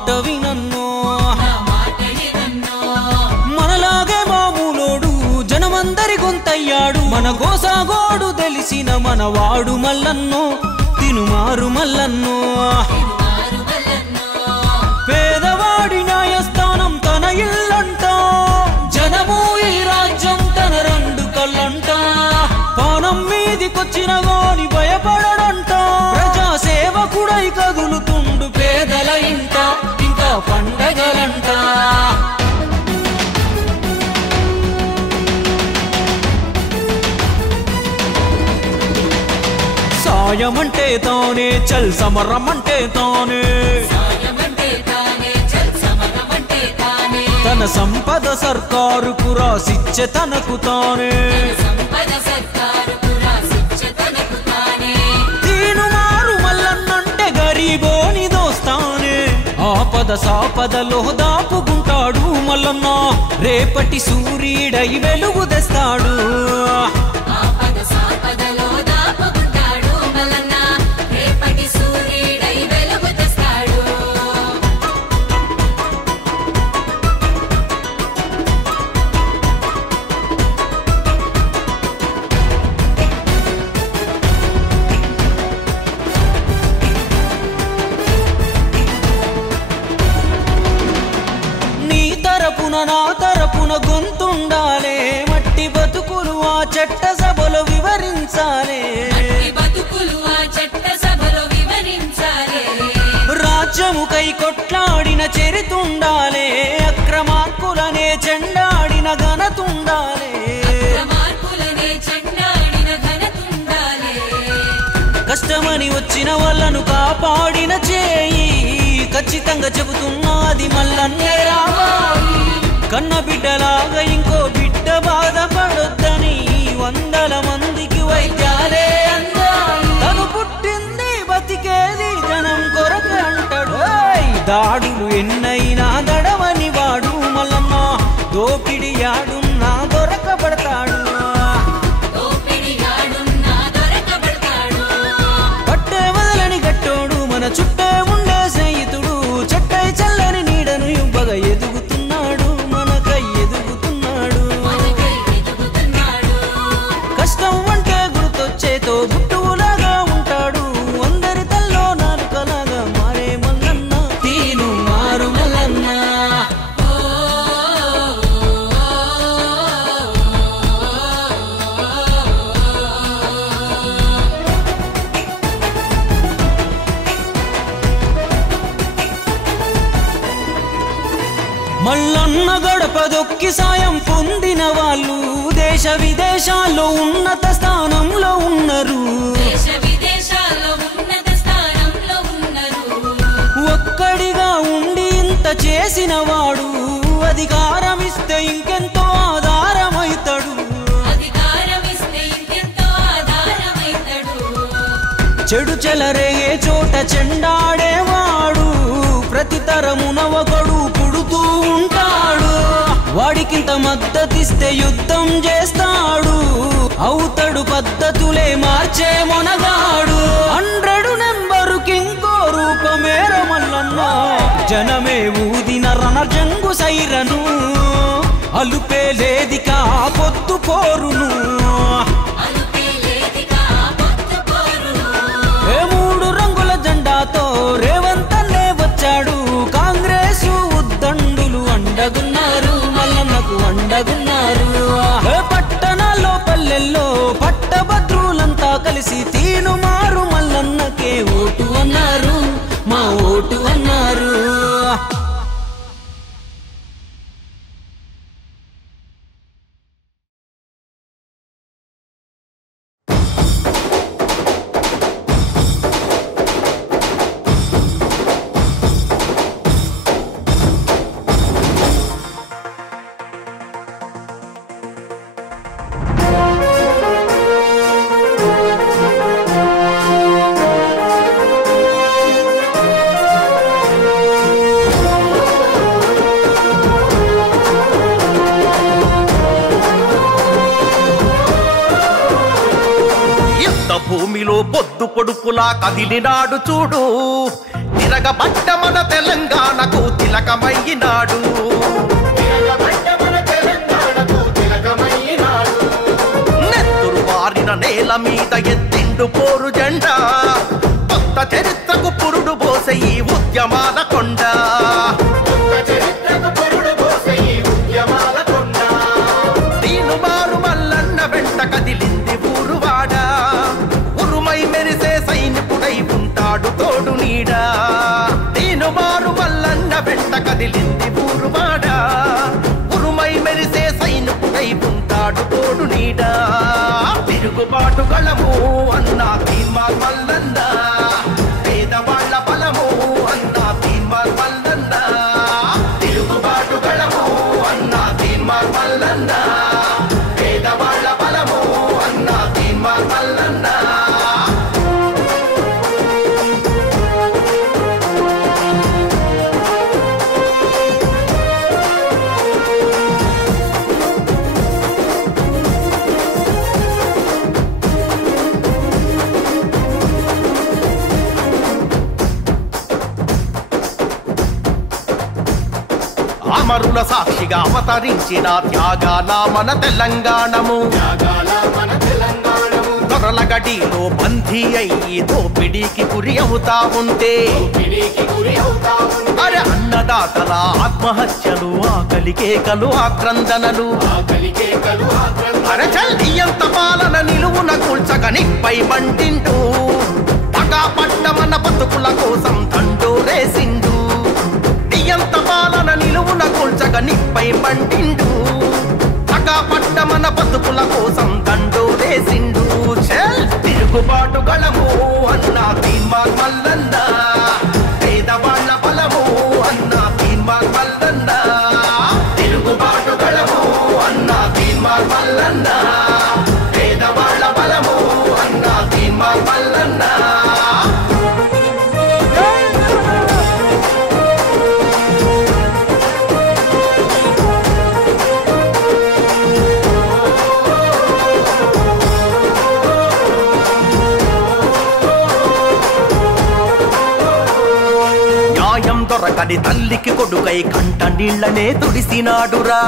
మాట వినన్నో మనలాగే మామూలోడు జనమందరి గొంతయ్యాడు మన గోసాగోడు తెలిసిన మనవాడు మల్లన్నో తినుమారు మల్లన్నో పేదవాడి న్యాయస్థానం తన ఇల్లంట జనము ఈ రాజ్యం తన రెండు కళ్ళంట పానం మీదికొచ్చిన గాని భయపడడంట ప్రజా సేవకుడై కదులుతుండు పేదల ఇంట ఇంకా పండగలంట సాయమంటే తానే చల్ సమరమంటే తానే తన సంపద సర్కారుకు రాసిచ్చే తనకు తానే తీనుమారు మల్లన్నంటే గరీబోని దోస్తానే ఆపద సాపదలో దాపుకుంటాడు మల్లన్న రేపటి సూర్యుడై వెలుగు తెస్తాడు నా తరపున గొంతుండాలే మట్టి బతుకులు ఆ చట్ట సభలో వివరించాలే రాజ్యముకై కొట్లాడిన చరితుండాలే అక్రమార్కులనే చెండాడిన ఘనతుండాలే కష్టమని వచ్చిన వాళ్ళను కాపాడిన చేయి ఖచ్చితంగా చెబుతున్నది మల్లన్నే రావాలి కన్న బిడ్డలాగా ఇంకో బిడ్డ బాధపడొద్దని వందల మందికి వైద్యాలే అందాలి తను పుట్టింది బతికేది జనం కొరకు అంటాడు దాడులు ఎన్నైనా దడవని వాడు మల్లన్న దోపిడి యాడున్నా దొరకబడతాడు పట్టే వదలని గట్టోడు మన చుట్టే ఉండే స్నేహితుడు చెట్టై చల్లని నీడను ఇవ్వగా ఎదుగుతున్నాడు మనకై ఎదుగుతున్నాడు కష్టం అంటే గుర్తొచ్చేతో గుట్టులాగా ఉంటాడు అందరి తల్లో నాలుకలాగా మారే మల్లన్న తీను మారు మల్లన్న మల్లన్న గడపదొక్కి సాయం పొందిన వాళ్ళు దేశ విదేశాల్లో ఉన్నత స్థానంలో ఉన్నారు ఒక్కడిగా ఉండి ఇంత చేసిన వాడు అధికారం ఇస్తే ఇంకెంతో ఆధారమైతాడు చెడు చెలరేగే చోట చెండాడేవాడు ప్రతి తరమున ఒకడు పుడుతూ ఉంటాడు వాడికింత మద్దతిస్తే యుద్ధం చేస్తాడు అవుతాడు పద్ధతులే మార్చే మొనగాడు 100 నెంబరుకి ఇంకో రూపమేర మల్లన్న జనమే ఊదిన రణజంగు సైరను అలుపే లేదిక పొత్తు పోరును మూడు రంగుల జెండాతో రేవంతన్నే వచ్చాడు కాంగ్రెసు ఉద్దండులు అండగున్నారు మల్లన్నకు అండగున్నారు పట్టణాల్లో పల్లెల్లో పట్టభద్రులంతా కలిసి తీనుమారు మల్లన్నకే ఓటు అన్నారు మా ఓటు అన్నారు భూమిలో పొద్దు పొడుపులా కదిలినాడు చూడు తిరగబడ్డ మన తెలంగాణకు తిలకమయ్యినాడు. నెత్తురు వారిన నేల మీద ఎత్తిండు పోరు జెండా, కొత్త చరిత్రకు పురుడు పోసే ఈ ఉద్యమాల కొండ. దీను మారు మల్లన్న వెంట కదిలింది ఊరువాడ, ఉరుమై మెరిసే సైనికుడై ఉంటాడు తోడు నీడా. దీను మారు మల్లన్న వెంట కదిలింది ఊరువాడ, ఉరుమై మెరిసే సైనికుడై ఉంటాడు తోడు నీడా. తిరుగుబాటు గళము అన్నా తీన్మార్ మల్లన్న, పేదవాళ్ల బలము అన్నా తీన్మార్ మల్లన్న. తిరుగుబాటు గళము అన్నా తీన్మార్ మల్లన్న, పేదవాళ్ల బలము అన్నా తీన్మార్ మల్లన్న. అమరుల సాక్షిగా అవతరించిన త్యాగాల మన తెలంగాణము. దొరల గడిలో బందీ అయ్యి దోపిడీకి గురి అవుతా ఉంటే, అరే అన్నదాతల ఆత్మహత్యలు, ఆకలి కేకలు, ఆక్రందనలు, అరే చల్లియంత పాలన నిలువున కూల్చగనిపై మంటింటూ పగా పట్ట మన బతుకుల కోసం దండోరేసిండు. ఎంత పాలన నిలువున కూల్చగనిపై మంటిండు, పగా పట్ట మన బతుకుల కోసం దండోరేసిండు. తిరుగుబాటు గళము అన్నా తీన్మార్ మల్లన్న, పేదవాళ్ల బలము అన్నా తీన్మార్ మల్లన్న. తిరుగుబాటు గళము అన్నా తీన్మార్ మల్లన్న, పేదవాళ్ల బలము అన్నా తీన్మార్ మల్లన్న. దొరకని తల్లికి కొడుకై కంట నీళ్లనే తుడిసినాడురా.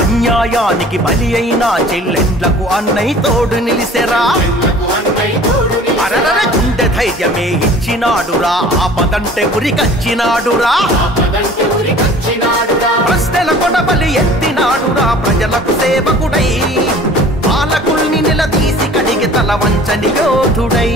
అన్యాయానికి బలి అయిన చెల్లెండ్లకు అన్నై తోడు నిలిసెరా. అరరర గుండె ధైర్యమే ఇచ్చినాడురా, ఆపదంటే ఉరికచ్చినాడురా. ప్రశ్నల కొడబలి ఎత్తినాడురా, ప్రజలకు సేవకుడై పాలకుల్ని నిలదీసి కడిగి తల వంచని యోధుడై.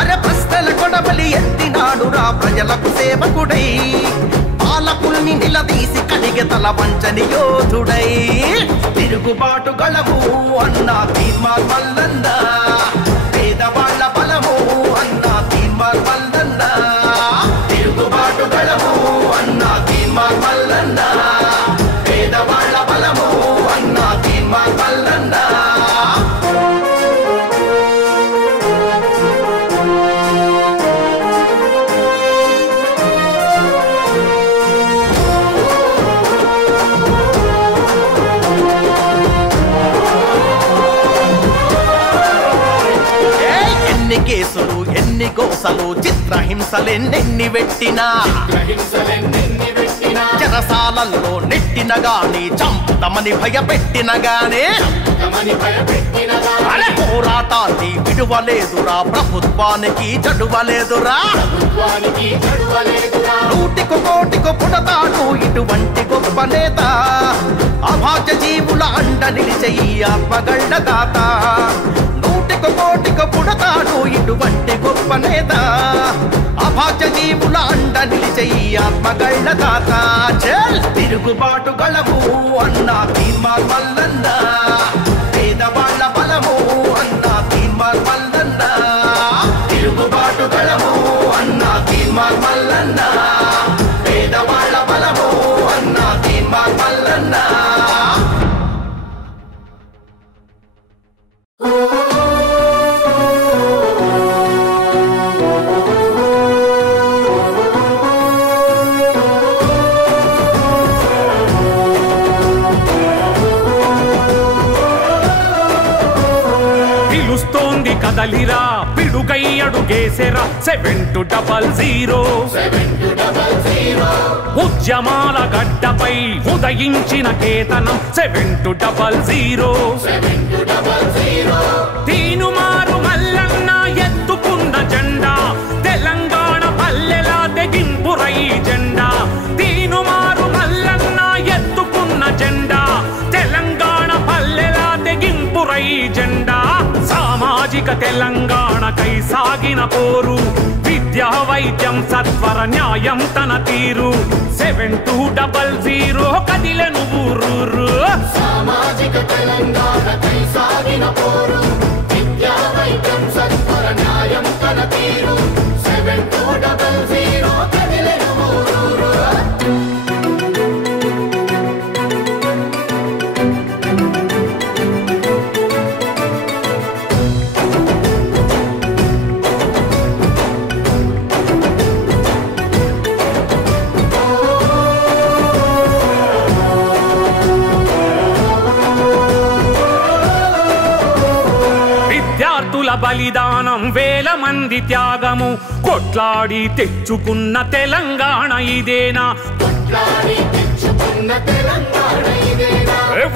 అరే ప్రశ్నల కొడబలి ఎత్తినాడురా, ప్రజలకు సేవకుడై పాలకుల్ని నిలదీసి కడిగి తల వంచని యోధుడై. తిరుగుబాటు గళము అన్నా తీన్మార్ మల్లన్న, పేదవాళ్ల బలము అన్నా తీన్మార్ మల్లన్న. తిరుగుబాటు గళము అన్నా తీన్మార్ మల్లన్న, పేదవాళ్ల బలము అన్నా తీన్మార్ మల్లన్న. ఎన్ని కేసులు, ఎన్ని గోసలు, చిత్రహింసలెన్నెన్ని పెట్టినా, చెరసాలల్లో నెట్టిన గాని, చంపుతమని భయపెట్టిన గానే అరే పోరాటాన్ని విడువలేదురా, ప్రభుత్వానికి చడువలేదురా. నూటికి కోటికి పుడతాడు ఇటువంటి గొప్ప నేత, అభాగ్య జీవుల అండ నిలిచే ఈ ఆత్మగళ్ళ దాత. నూటికి కోటికి పుడతాడు ఇటువంటి గొప్ప నేత, అభాగ్య జీవుల అండ నిలిచే ఈ ఆత్మగళ్ళ దాత. తిరుగుబాటు గళము అన్నా తీన్మార్ మల్లన్న, పేదవాళ్ల బలము అన్నా తీన్మార్ మల్లన్న. తిరుగుబాటు గళము అన్నా తీన్మార్ మల్లన్న, పేదవాళ్ల బలము అన్నా తీన్మార్ మల్లన్న. చేస్తోంది కదలిరా పిడుగై అడుగేసెరా 7200 ఉద్యమాల గడ్డపై ఉదయించిన కేతనం 7200 తీనుమారు మల్లన్న ఎత్తుకున్న జెండా తెలంగాణ పల్లెలా తెగింపురై జెండా తీనుమారు మల్లన్న ఎత్తుకున్న జెండా తెలంగాణ పల్లెలా తెగింపురై జెండా సామాజిక తెలంగాణకై సాగిన పోరు విద్యా వైద్యం సత్వర న్యాయం తన తీరు 7200 కదిలెను ఊరూరు సామాజిక తెలంగాణకై సాగిన పోరు విద్యా వైద్యం సత్వర న్యాయం తన తీరు 7200 కదిలెను ఊరూరు బలిదానం వేల మంది త్యాగము కొట్లాడి తెచ్చుకున్న తెలంగాణ ఇదేనా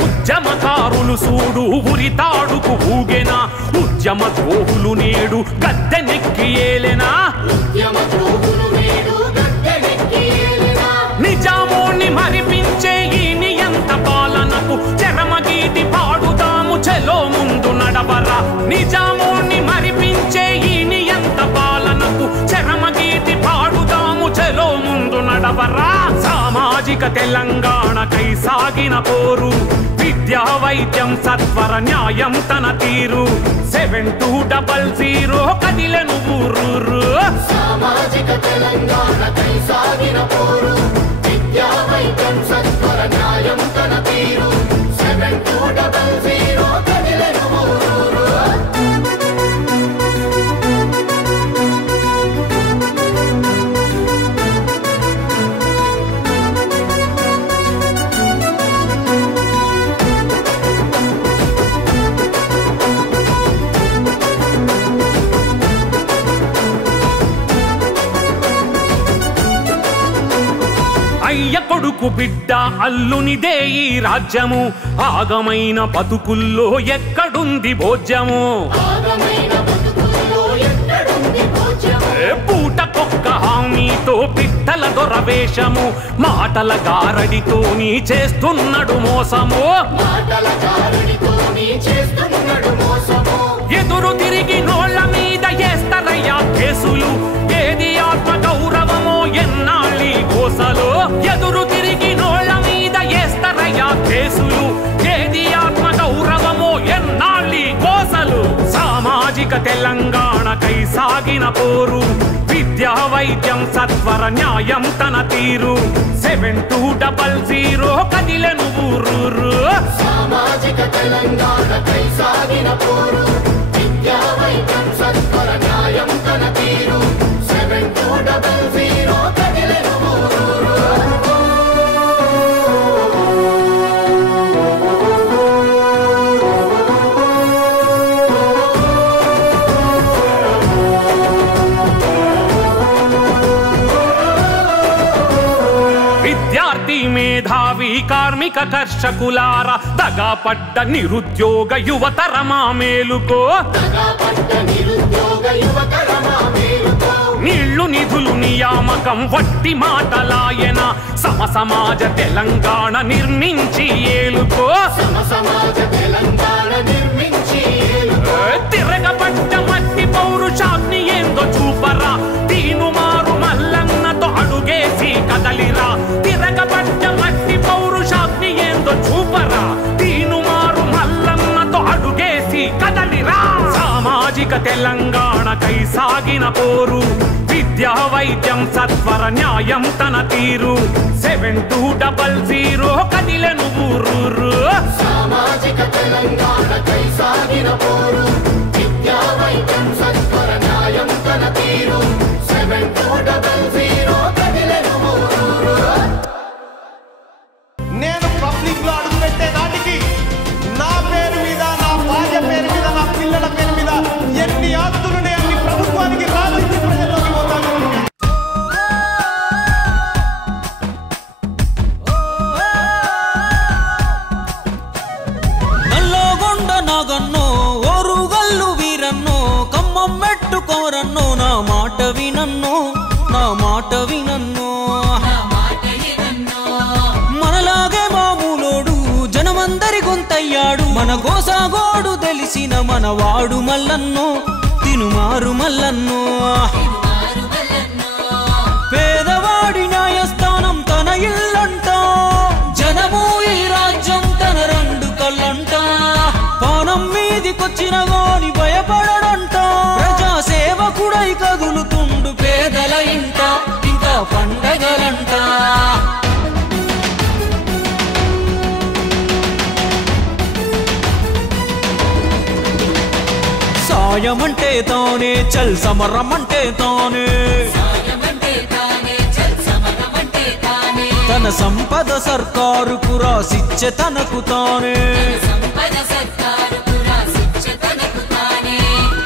ఉద్యమకారులు సూడు ఉరితాడుకు ఊగెనా ఉద్యమ ద్రోహులు నేడు గద్దెనెక్కి ఏలెనా నిజామోని మరిపించే ఈ నియంత పాలనకు చరమగీతి పాడుదాము చెలో ముందు నడవరా నిజామోని మరిపించే ఈ నియంత పాలనకు చరమగీతి పాడుదాము చెలో ముందు నడవరా సామాజిక తెలంగాణకై సాగిన పోరు విద్యా వైద్యం సత్వర న్యాయం తన తీరు 7200 కదిలెను ఊరూరు సామాజిక తెలంగాణకై సాగిన పోరు విద్యా వైద్యం సత్వర న్యాయం తన తీరు 7200 కదిలెను ఊరూరు అయ్య కొడుకు బిడ్డ అల్లునిదే ఈ రాజ్యము ఆగమైన బతుకుల్లో ఎక్కడుంది భోజ్యము పూటకొక్క హామీతో పిట్టల దొరవేషము మాటల గారడితో నీ చేస్తున్నాడు మోసము ఎదురు తిరిగి నోళ్ల మీద వేస్తారయ్యా కేసులు ఏది ఆత్మ గౌరవమో ఎన్నాళ్ళి కోసలు ఎదురు తిరిగి నోళ్ల మీద వేస్తారయ్యా కేసులు ఏది ఆత్మ గౌరవమో ఎన్నాళ్ళి కోసలు సామాజిక తెలంగాణకై సాగిన పోరు విద్యా వైద్యం సత్వర న్యాయం తన తీరు 7200 కదిలెను ఊరూరు సామాజిక తెలంగాణకై సాగిన పోరు విద్యా వైద్యం సత్వర న్యాయం తన తీరు 7200 కదిలెను ఊరూరు విద్యార్థి మేధావి కార్మిక కర్షకులార దగాపడ్డ నిరుద్యోగ యువతరమా మేలుకో నీళ్లు నిధులు నియామకం వట్టి మాటలాయన సమసమాజ తెలంగాణ నిర్మించి ఏలుకో తిరగబడ్డ మట్టి పౌరుషాన్ని ఏందో చూపరా తీనుమారు మల్లన్నతో అడుగేసి కదలిరా తిరగబడ్డ మట్టి పౌరుషాన్ని ఏందో చూపరా తీనుమారు మల్లన్నతో అడుగేసి కదలిరా సామాజిక తెలంగాణకై సాగిన పోరు విద్యా వైద్యం సత్వర న్యాయం తన తీరు 7200 కదిలెను ఊరూరు సామాజిక తెలంగాణకై సాగిన పోరు విద్యా వైద్యం సత్వర న్యాయం తన తీరు 7200 కదిలెను ఊరూరు నేను పబ్లిక్ లో అడుగు పెట్టే నాటికి నా పేరు మీద నా భార్య పేరు మీద నా పిల్లల పేరు మీద మల్లన్నో నా మాట వినన్నో మనలాగే మామూలోడు జనమందరి గొంతయ్యాడు మన గోసాగోడు తెలిసిన మనవాడు మల్లన్నో తినుమారు మల్లన్నో పేదవాడి న్యాయస్థానం తన ఇల్లంట జనము ఈ రాజ్యం తన రెండు కళ్ళంట పానం మీదికొచ్చిన గాని భయపడడంట ప్రజా సేవకుడై కదులుతుండు పేదల ఇంట ఇంకా పండగలంట సాయమంటే తానే చల్ సమరమంటే తానే తన సంపద సర్కారుకు రాసిచ్చే తనకు తానే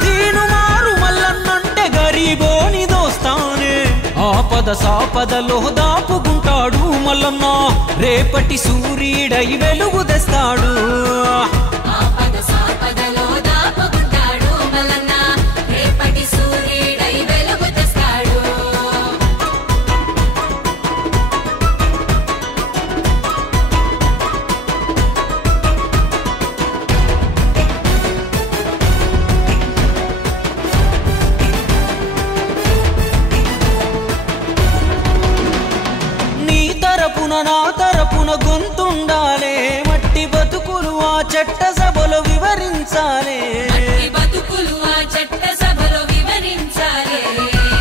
తీనుమారు మల్లన్నంటే గరీబోని దోస్తానే ఆపద సాపదలో దాపుకుంటాడు మల్లన్న రేపటి సూర్యుడై వెలుగు తెస్తాడు నా తరపున గొంతుండాలే మట్టి బతుకులు ఆ చెట్ట